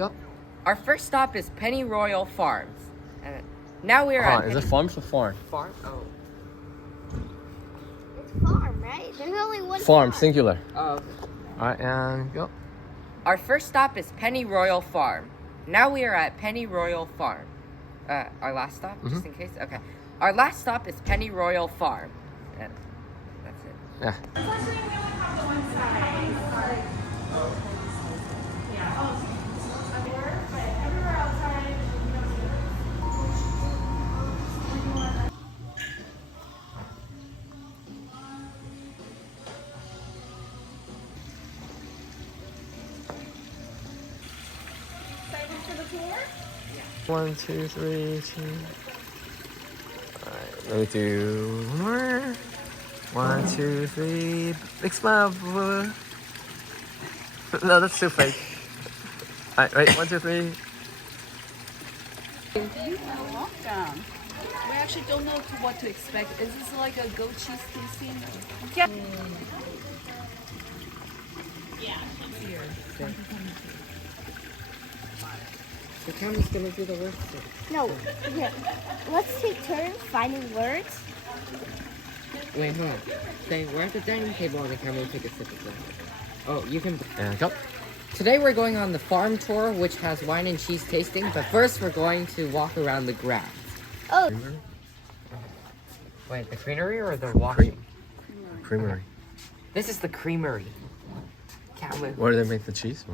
go. Our first stop is Pennyroyal Farms. And now we're at Is it farms or farm? Farm? Oh. It's farm, right? There's only one Farm, singular. Oh, okay. Alright, and go. Our first stop is Pennyroyal Farm. Now we are at Pennyroyal Farm. Our last stop, just in case? Okay. Our last stop is Pennyroyal Farm. And that's it. Yeah. Unfortunately, we only have the one side. Sorry. Yeah. Oh, but everywhere outside, we don't do it. Excited for the tour? 1, 2, 3, 2. Alright, let me do one more. 1, 2, 3. Big smile. No, that's too fake. Alright, right. 1, 2, 3. Welcome. We actually don't know what to expect. Is this like a goat cheese tasting? Yeah. The camera's gonna do the work. No, here. Let's take turns finding words. Wait, hold on. Say, we're at the dining table and the camera will take a sip of that. Oh, you can. And go. Today we're going on the farm tour, which has wine and cheese tasting. But first, we're going to walk around the grounds. Oh, Wait, the creamery or the washing? Creamery. This is the creamery. Can't move. Where do they make the cheese?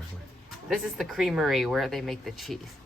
This is the creamery where they make the cheese.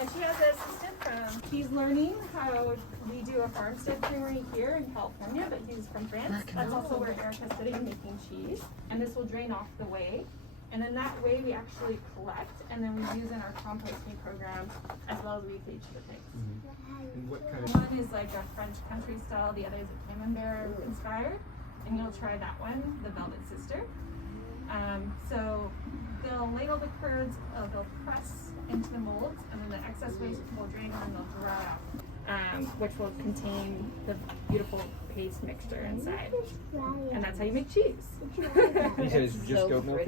And she has an assistant from. He's learning how we do a farmstead creamery here in California, but he's from France. That's also where Erica's sitting making cheese. And this will drain off the whey. And then that whey we actually collect and then we use in our composting program as well as we feed to the pigs. One is like a French country style, the other is a camembert inspired. And you'll try that one, the Velvet Sister. So they'll ladle the curds, they'll press into the molds, and then the excess waste will drain and they'll dry out, which will contain the beautiful paste mixture inside. And that's how you make cheese. You said it's just goat milk?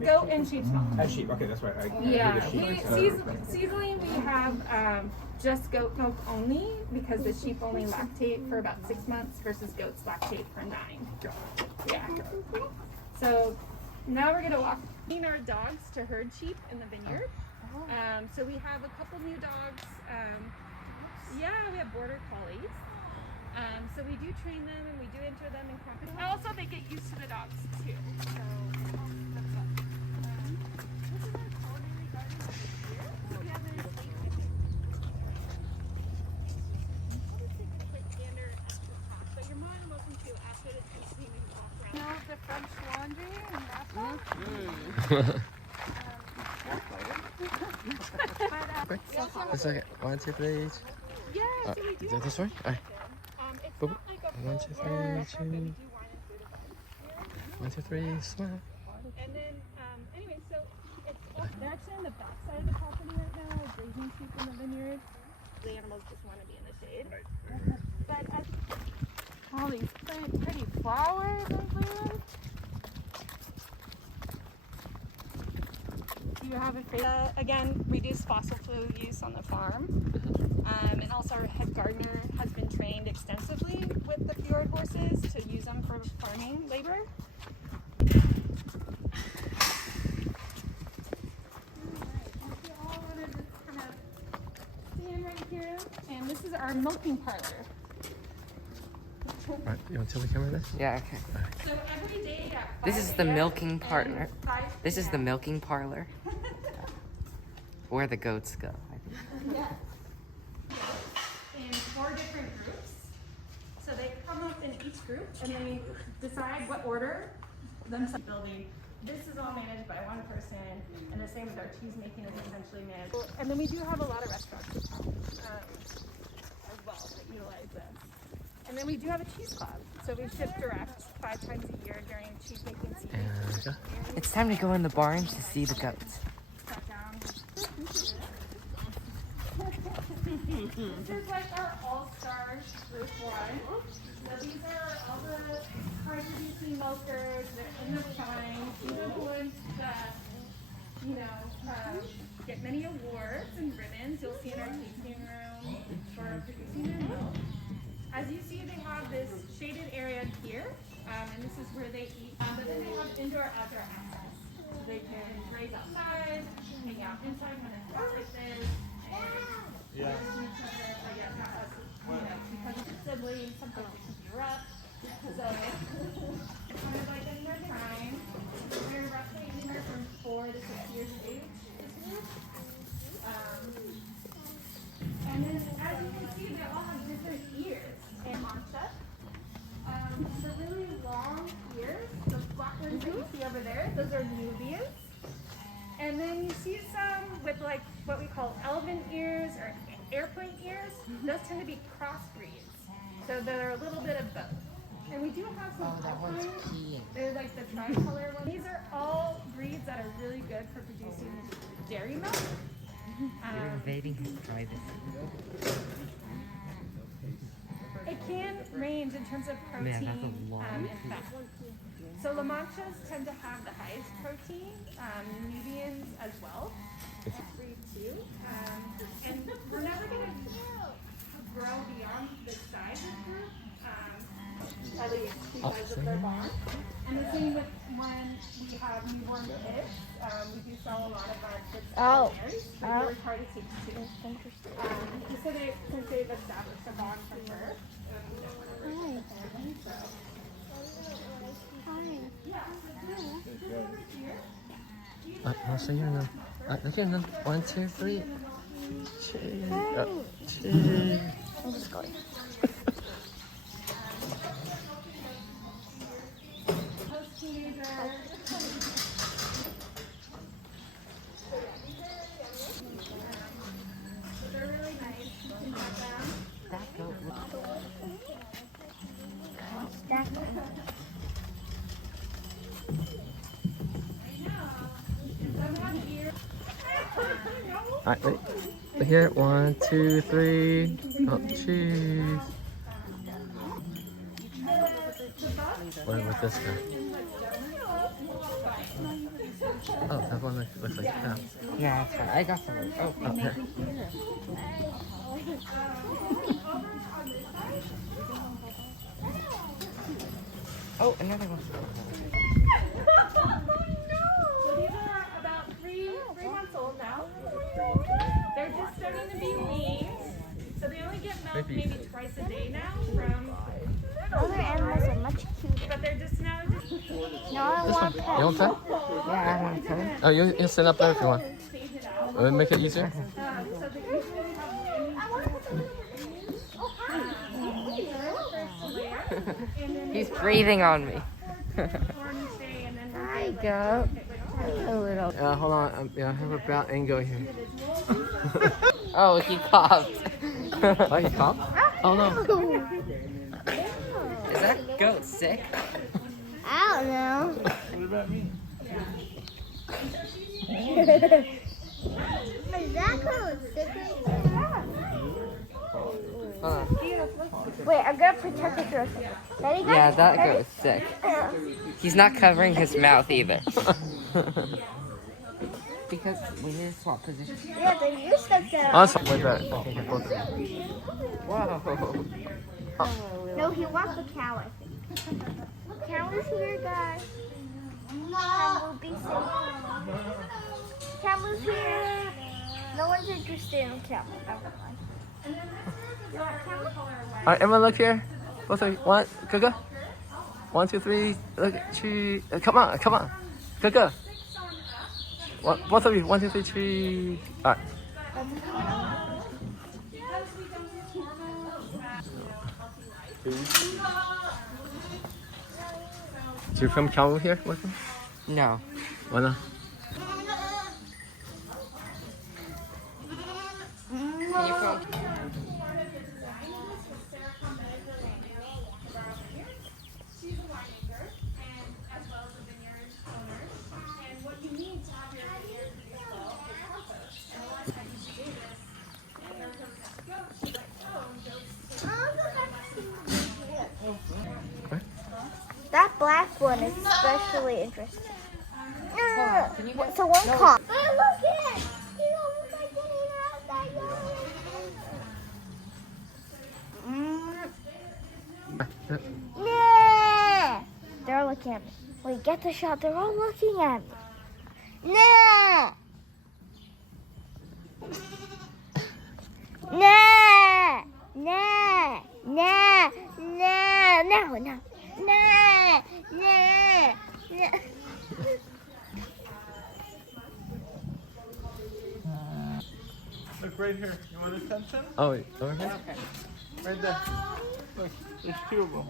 Goat and sheep's milk. Sheep, okay, that's right. Yeah, seasonally we have just goat milk only because the sheep only lactate for about 6 months versus goats lactate for 9. Yeah. So now we're gonna walk our dogs to herd sheep in the vineyard. So we have a couple new dogs. Yeah, we have border collies. So we do train them and we do enter them in competition. Also, they get used to the dogs too. So that's fun. This is our culinary garden over here. We have a take a quick gander at the top, but you're more than welcome to after the tasting and walk around. You know the French laundry and that's all. It's okay. 1, 2, 3. Yeah, so we do have this one? Alright. it's Boop. not like a 1, 2, 3, full order, but 2. we do wine and food events. 1, 2, 3. Smile. And then, anyway, so they're actually on the back side of the property right now, grazing sheep in the vineyard. The animals just want to be in the shade. But all these pretty flowers and food. Do you have a favorite? Again, reduce fossil fuel use on the farm. And also our head gardener has been trained extensively with the fjord horses to use them for farming labor. Right here, and this is our milking parlor. Alright, you want to tell the camera this? Yeah, okay. So every day at 5 This is the a.m. milking and partner. 5 This is the p.m. milking parlor. Where the goats go, I think. Yes. In 4 different groups. So they come up in each group and they decide what order themselves building. This is all managed by one person, and the same with our cheese making is essentially managed. And then we do have a lot of restaurants as well that utilize this. And then we do have a cheese club. So we ship direct about 5 times a year during cheese making season. And go. It's time to go in the barn to see the goats. Cut down. This is like our all-star group 1. So these are all the high-producing milkers. They're in the prime. These are the ones that, you know, get many awards and ribbons. You'll see in our tasting room for producing their milk. As you see, they have this shaded area here, and this is where they eat. But then they have indoor-outdoor access. They can graze outside, hang out inside when it's hot like this. Yeah. Because it's a sibling, sometimes it can be rough. So it's kind of like in their prime. They're roughly anywhere from 4 to 6 years of age. And then as you can see, they all have different ears and onset. The really long ears, the black ones that you see over there, those are Nubians. And then you see some with like what we call elven ears or airplane ears. Those tend to be crossbreeds. So they're a little bit of both. And we do have some alpines. They're like the tricolor ones. These are all breeds that are really good for producing dairy milk. You're invading his privacy. It can range in terms of protein and fat. So La Manchas tend to have the highest protein, Nubians as well. Breed too. And we're never going to grow beyond the size of group, at least because of their bond. And the same with when we have newborn kids. We do sell a lot of our kids berries, but you're hard to take too. Just so they, since they've established a bond for birth, we don't want to break the family, so. Yeah, so over here. I'll show you now. Look here, then. 1, 2, 3. Cheese. Oh, cheese. I'm just going. Alright, wait. Look here. 1, 2, 3. Oh, cheese. What about this guy? Oh, that one looks like that. Yeah, that's fine. I got some. Oh, Oh, here. Oh, another one. So these are about 3 months old now. They're just starting to be weaned. So they only get milk maybe twice a day now from. Other animals are much cuter. But they're just now just. No, I want You pets. want that? Yeah, I want some. Oh, you sit up there if you want. Will it make it easier? So they usually have He's breathing on me. Hi, goat. A little. Hold on. Yeah, I have a bad angle here. Oh, he coughed. Oh, he coughed? Oh, no. Is that goat sick? I don't know. What about me? Is that goat sick? Hold on. Wait, I'm gonna protect it for a second. Ready, guys? Yeah, that Ready? goat is sick. He's not covering his mouth either. Because we need to swap positions. Yeah, then you stuck that Oh, up. sorry. Wait, that. I think you're both of them. Whoa. No, he wants the cow, I think. Cow is here, guys. Cow will be safe. Cow is here. No one's interested in cow. Never mind. Alright, Emma, look here. Both of you. 1, Gaga. 1, 2, 3. Look, cheese. Come on, come on. Gaga. Both of you. 1, 2, 3, cheese. Alright. Do you film cow here with him? No. Why not? Can you film? She's a winemaker. black one is especially interesting. Can you get? So one cop. Oh, look at it! He's almost like getting out that yellow. Nah! They're looking at me. Wait, get the shot. They're all looking at me. Nah! Nah! Nah! Nah! Nah! No, no. Nah! Nah! Nah! Look right here. You want attention? Oh, wait, over here? Right there. Look, there's 2 of them.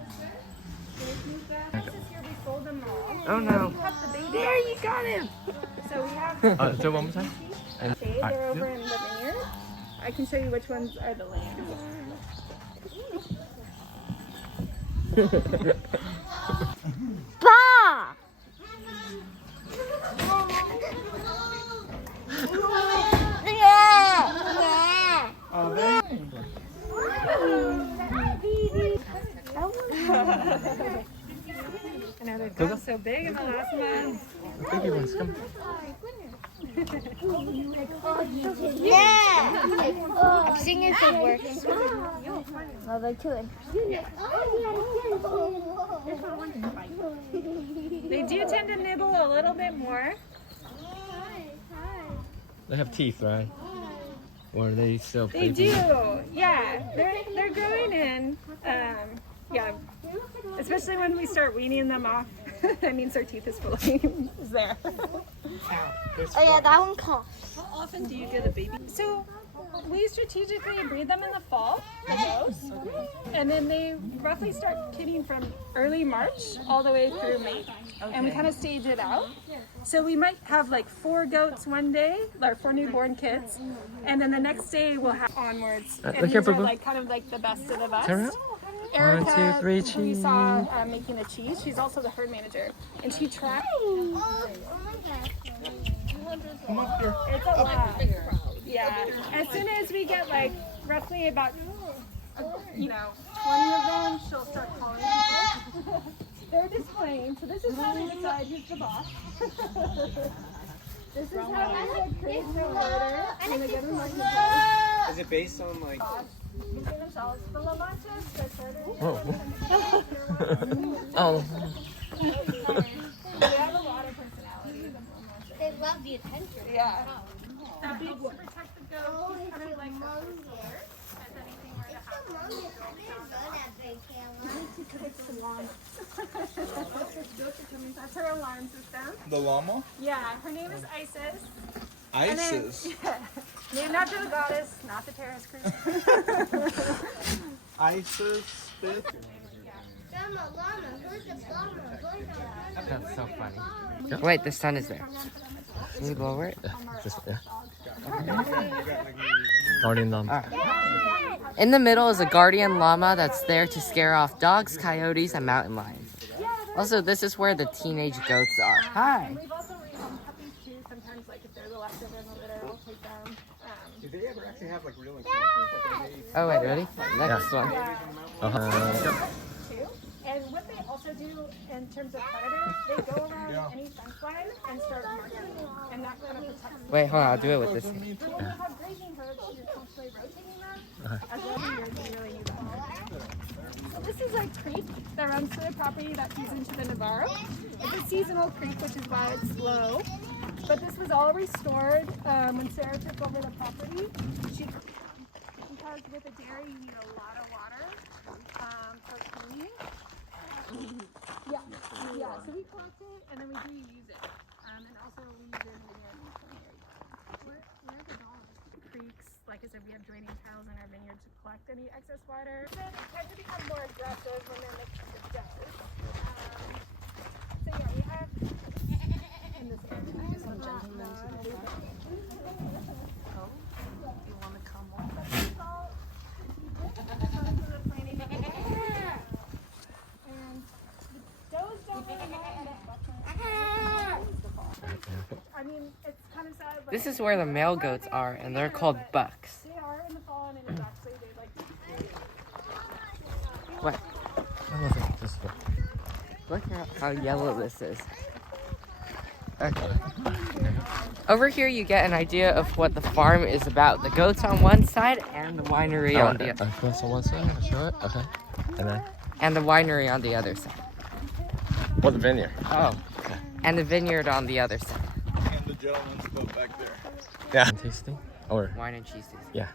sold them all. Oh no. Cut the baby. There, you got him. So we have So one more time. And, shade. They're over in the Vineyard. I can show you which ones are the lambs. Bah! Oh, there. I know they've gotten so big in the last month. Baby ones, come. Yeah! I'm seeing if it works. No, they're too interesting. They do tend to nibble a little bit more. They have teeth, right? Or are they still They baby? do, yeah. They're growing in. Yeah, especially when we start weaning them off. That means their teeth is fully is there. Oh yeah, that one costs. How often do you get a baby? So we strategically breed them in the fall, the most, and then they roughly start kidding from early March all the way through May, and we kind of stage it out. So we might have like 4 goats one day, or 4 newborn kids, and then the next day we'll have onwards. And look these here, are Boo Boo. like kind of like the best of the best. Turn around. Erica, 1, 2, 3, who we cheese. saw making the cheese, she's also the herd manager, and she tracks. Come up here. It's a lot. Yeah. As soon as we get like roughly about 20 of them, she'll start calling people. They're displaying. So this is how they decide who's the boss. This is how they create their order and they get them like the Is it based on like? themselves. The La Manchas, the starters. Oh. They have a lot of personality. They love the attention. Yeah. That big protective goat, she's kind of like a scared as anything were to happen. That's her alarm system. The llama? Yeah, her name is Isis. Isis. Named after the goddess, not the terrorist group. Isis. That's so funny. Wait, the sun is there. Can you lower it? Just, yeah. Guardian llama. In the middle is a guardian llama that's there to scare off dogs, coyotes, and mountain lions. Also, this is where the teenage goats are. Hi. We've also raised puppies too. Sometimes, like if they're the leftover in the litter, we'll take them. Did they ever actually have like real encounters? Like they Oh wait, ready? Next one. Too. And what they also do in terms of predators, they go around any fence line and start marking. And that kind of protects them. Wait, hold on. I'll do it with this. So when you have grazing herds, you're constantly rotating them. As well as you really need that. So this is a creek that runs through the property that feeds into the Navarro. It's a seasonal creek, which is why it's low. But this was all restored when Sarah took over the property. Because with a dairy, you need a lot of water for cleaning. Yeah. So we collect it and then we reuse it. And also we use it in the vineyard. Where are the dogs? Creeks. Like I said, we have draining tiles in our vineyard to collect any excess water. They tend to become more aggressive when they're mixed with does. So yeah, we have in this area. Some gentlemen to the front. You want to come on? And the does don't really mind I mean, it's kind of sad. But This is where the male goats are, and they're called bucks. they are in the fall, and it is actually they like. What? I love it. Just Look how yellow this is. Okay. Over here you get an idea of what the farm is about. The goats on one side and the winery on the other. Goats on one side, show it. Okay. And then? And the winery on the other side. What, the vineyard? Oh. Okay. And the vineyard on the other side. And the gentleman's boat back there. Yeah. Tasting? Or? Wine and cheese tasting. Yeah.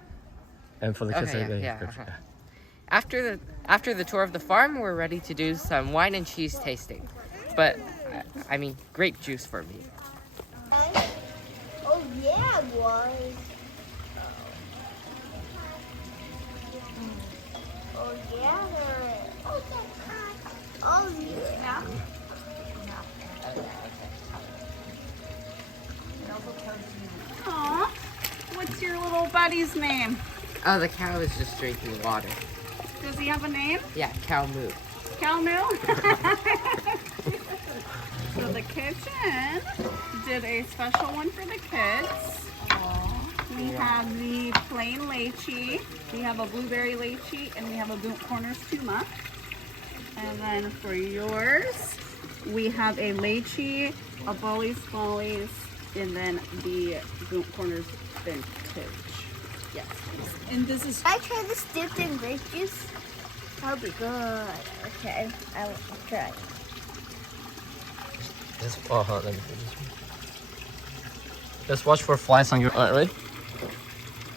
And for the kids, Okay, they yeah. go- Uh-huh. After the tour of the farm, we're ready to do some wine and cheese tasting. But, I mean, grape juice for me. Oh yeah, boy. Oh yeah, there is. Oh yeah. Aw, what's your little buddy's name? Oh, the cow is just drinking water. Does he have a name? Yeah, cow moo. Calmu? So the kitchen did a special one for the kids. We have the plain lychee, we have a blueberry lychee, and we have a Boot Corners Tuma. And then for yours, we have a lychee, a Bolly's Bollies, and then the Boot Corners Vintage. Yes. And this is I try this dipped in grape juice. That'll be good. Okay, I'll try. Just, let me do this one. Just watch for flies on your. Alright, ready?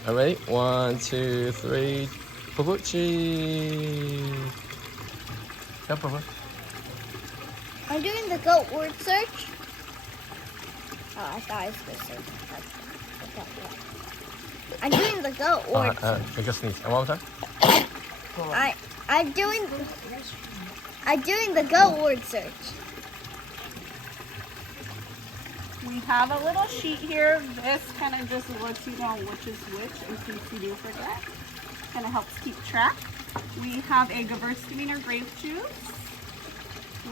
Alright, ready? 1, 2, 3. Boo cheese. Yeah, boo. I'm doing the goat word search. Oh, I thought I was going to search. I'm doing the goat word. Take a sneeze. And one more time. I'm doing the goat word search. We have a little sheet here. This kind of just lets you know which is which in case you do forget. Kind of helps keep track. We have a Gewürztraminer grape juice.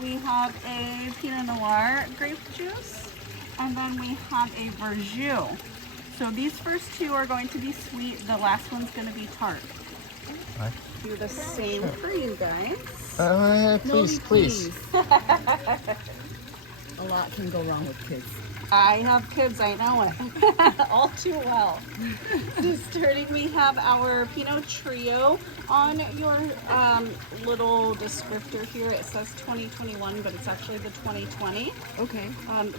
We have a Pinot Noir grape juice. And then we have a Verjus. So these first two are going to be sweet. The last one's going to be tart. Right. Do the same for you guys. Please. A lot can go wrong with kids. I have kids, I know it. All too well. So starting, we have our Pinot Trio. On your little descriptor here, it says 2021, but it's actually the 2020. Okay.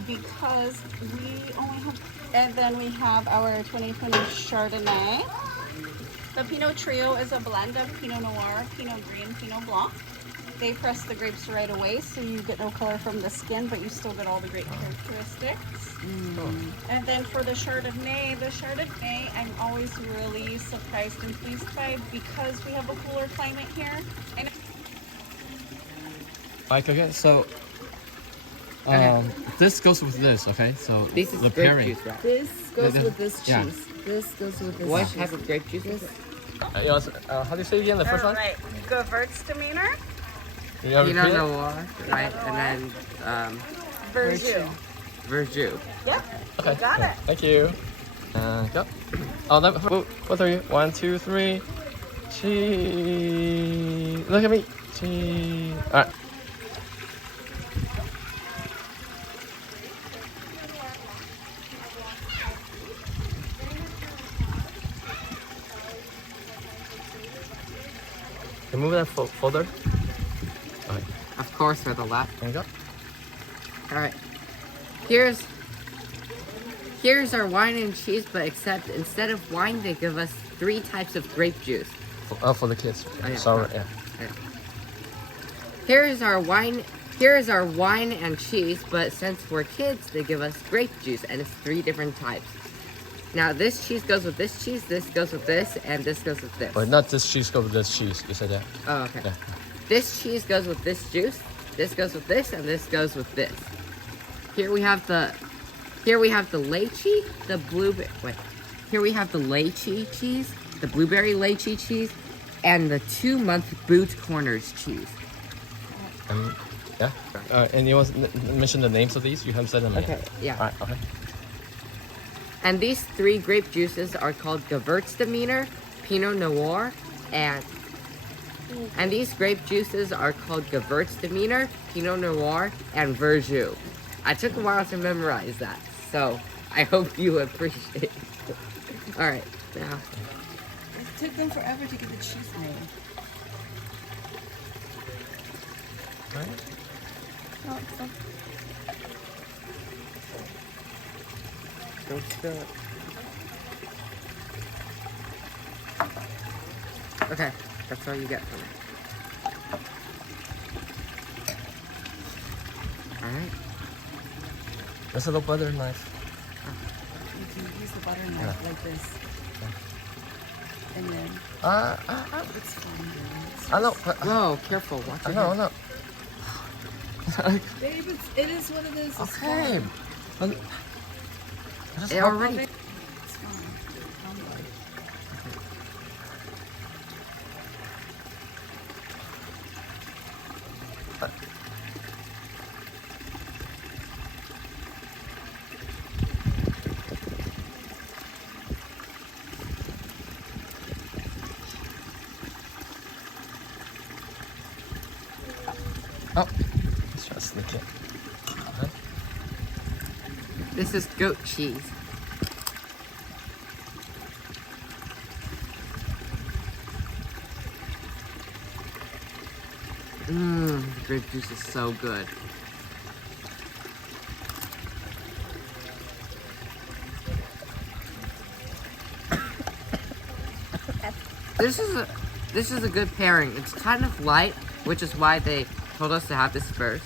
Because we only have, and then we have our 2020 Chardonnay. The Pinot Trio is a blend of Pinot Noir, Pinot Gris, and Pinot Blanc. They press the grapes right away, so you get no color from the skin, but you still get all the grape characteristics. And then for the Chardonnay, I'm always really surprised and pleased by because we have a cooler climate here. And Like, okay, so this goes with this, okay? So This is the grape pairing. juice, right? this goes Yeah, with this cheese. yeah. This goes with this What cheese. type of grape juice is it? How do you say it again? The first one? Right, Gewürztraminer, You have Pinot repeat it? Noir, right? And then Verjus. Verjus. Yep, Okay. you got it. Thank you. Go. Oh, what are you? 1, 2, 3. Cheese. Look at me. Cheese. All right. Can you move that folder? Okay. Of course, for the left. There you go. All right. Here's our wine and cheese, but except instead of wine, they give us 3 types of grape juice. For the kids. Oh, yeah. Sorry, yeah. Here is our wine and cheese, but since we're kids, they give us grape juice, and it's 3 different types. Now, this cheese goes with this cheese, this goes with this, and this goes with this. Wait, not this cheese goes with this cheese. You said that? Oh, okay. Yeah. This cheese goes with this juice, this goes with this, and this goes with this. Here we have the lychee, the blueberry. Wait. Here we have the lychee cheese, the blueberry lychee cheese, and the 2-month Boot Corners cheese. Yeah. And you want to mention the names of these? You haven't said them yet. Okay. Yeah. All right. Okay. And these 3 grape juices are called Gewürztraminer, Pinot Noir, and And these grape juices are called Gewürztraminer, Pinot Noir, and Verjus. I took a while to memorize that, so I hope you appreciate it. All right, now. It took them forever to get the cheese made. Right? Oh, it's so- Don't spill it. Okay, that's all you get from it. Alright. There's a little butter knife. You can use the butter knife like this. And then it's fine. I know, but Whoa, careful, watch I your know, I hand. know. Babe, it is what it is. It's Okay. fine. But- just It help already. me. It's fine. Calm down. Oh, let's try to sneak it. This is goat cheese. Mmm, the grape juice is so good. This is a good pairing. It's kind of light, which is why they told us to have this first.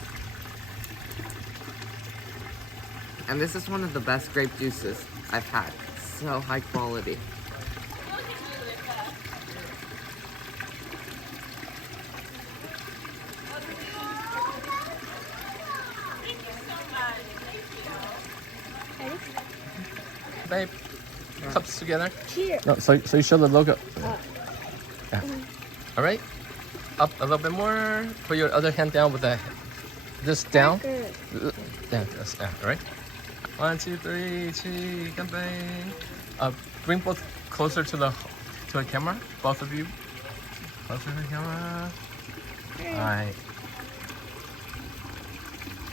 And this is one of the best grape juices I've had. So high quality. Babe, cups together. Cheers. No, so you show the logo. Yeah. All right. Up a little bit more. Put your other hand down with this down. Good. Yeah, that's down. All right. 1, 2, 3, cheese, campaign. Bring both closer to the camera. Both of you. Closer to the camera. All right.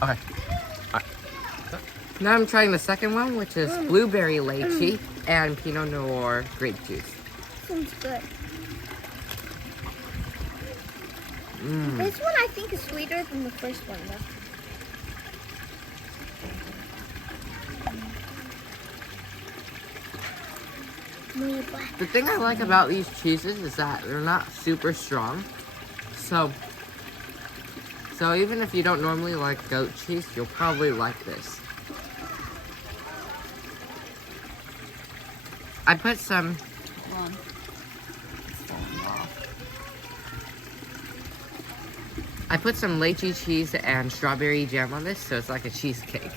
Okay. Now I'm trying the second one, which is blueberry lychee and Pinot Noir grape juice. Sounds good. Mmm. This one I think is sweeter than the first one though. No black. The thing I like about these cheeses is that they're not super strong. So even if you don't normally like goat cheese, you'll probably like this. I put some Hold on. It's falling off. lychee cheese and strawberry jam on this, so it's like a cheesecake.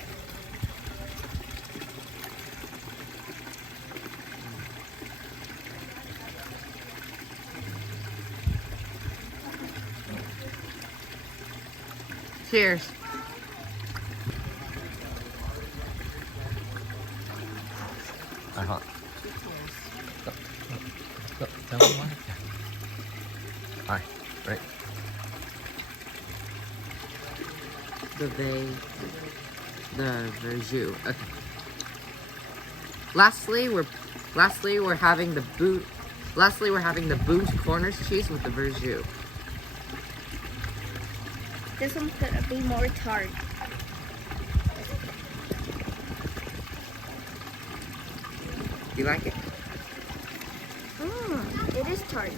Cheers. Uh-huh. No, tell me why. Yeah. All right. Right. The Verjus. Okay. Lastly, we're having the Boone's Corners cheese with the Verjus. This one's gonna be more tart. You like it? It is tart.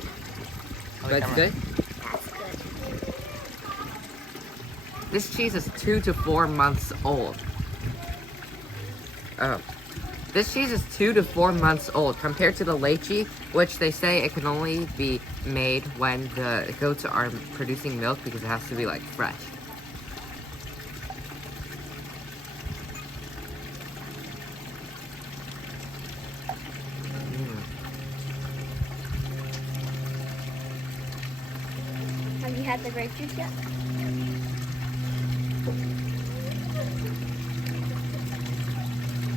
That's good. That's good. This cheese is 2 to 4 months old. Oh. This cheese is 2 to 4 months old compared to the lychee, which they say it can only be made when the goats are producing milk because it has to be like fresh. Have you had the grape juice yet?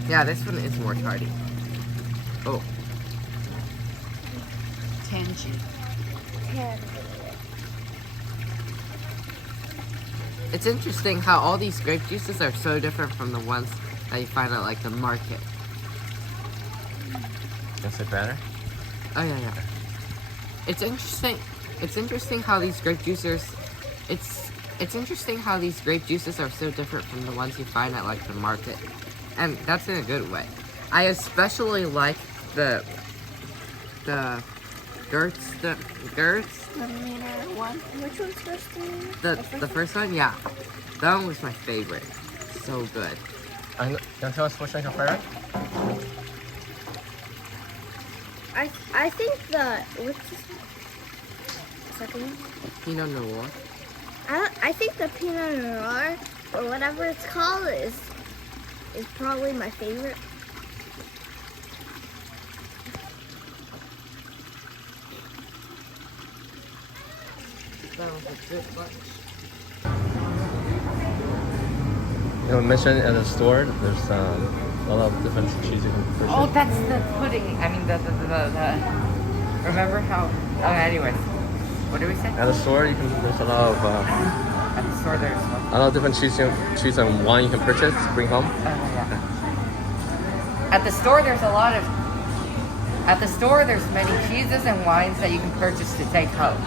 Yeah, this one is more tardy. Oh. Tangy. Yeah. It's interesting how all these grape juices are so different from the ones that you find at like the market. Is it better? Oh yeah. It's interesting. It's interesting how these grape juicers. It's interesting how these grape juices are so different from the ones you find at like the market, and that's in a good way. I especially like the Gertz. The meaner one. Which one's first? The first one, yeah. That one was my favorite. So good. Can you tell us which one's your favorite? I think the what's this one? Second one? Pinot Noir. I think the Pinot Noir or whatever it's called is probably my favorite. That was a good bunch. You know, mentioned at the store, there's a lot of different cheese you can purchase. Oh, that's the pudding. I mean the. Remember how? Oh, anyways, what do we say? At the store, there's a lot of At the store, there's one. a lot of different cheese and wine you can purchase, bring home. Yeah. At the store, there's a lot of. At the store, there's many cheeses and wines that you can purchase to take home.